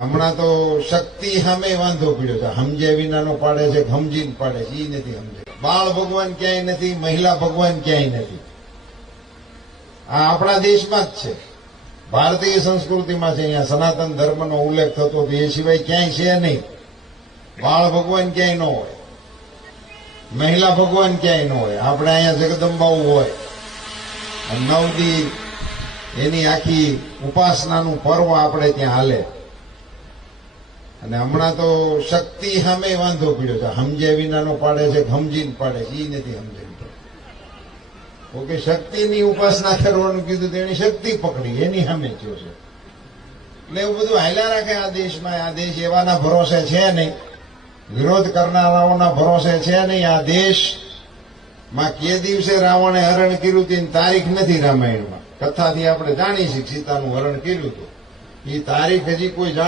હમણાં તો શક્તિ સામે વાંધો પડ્યો છે. સમજે વિનાનો પાડે છે, સમજીને પાડે છે, એ નથી સમજે. બાળ ભગવાન ક્યાંય નથી, મહિલા ભગવાન ક્યાંય નથી. આ આપણા દેશમાં જ છે, ભારતીય સંસ્કૃતિમાં છે. અહીંયા સનાતન ધર્મનો ઉલ્લેખ થતો હતો, એ સિવાય ક્યાંય છે નહીં. બાળ ભગવાન ક્યાંય ન હોય, મહિલા ભગવાન ક્યાંય ન હોય. આપણે અહીંયા જગદંબાઓ હોય, 9 દી એની આખી ઉપાસનાનું પર્વ આપણે ત્યાં હાલે. અને હમણાં તો શક્તિ સામે વાંધો પડ્યો છે. સમજે વિનાનો પાડે છે, સમજીને પાડે છે, એ નથી સમજે. ઓકે, શક્તિની ઉપાસના કરવાનું કીધું, તેની શક્તિ પકડી, એની સામે થયો છે. એટલે એવું બધું હાલ્યા રાખે આ દેશમાં. આ દેશ એવાના ભરોસે છે નહીં, વિરોધ કરનારાઓના ભરોસે છે નહીં. આ દેશમાં કે દિવસે રાવણે હરણ કર્યું તેની તારીખ નથી રામાયણમાં. કથાથી આપણે જાણીએ છીએ સીતાનું હરણ કર્યું હતું, એ તારીખ હજી કોઈ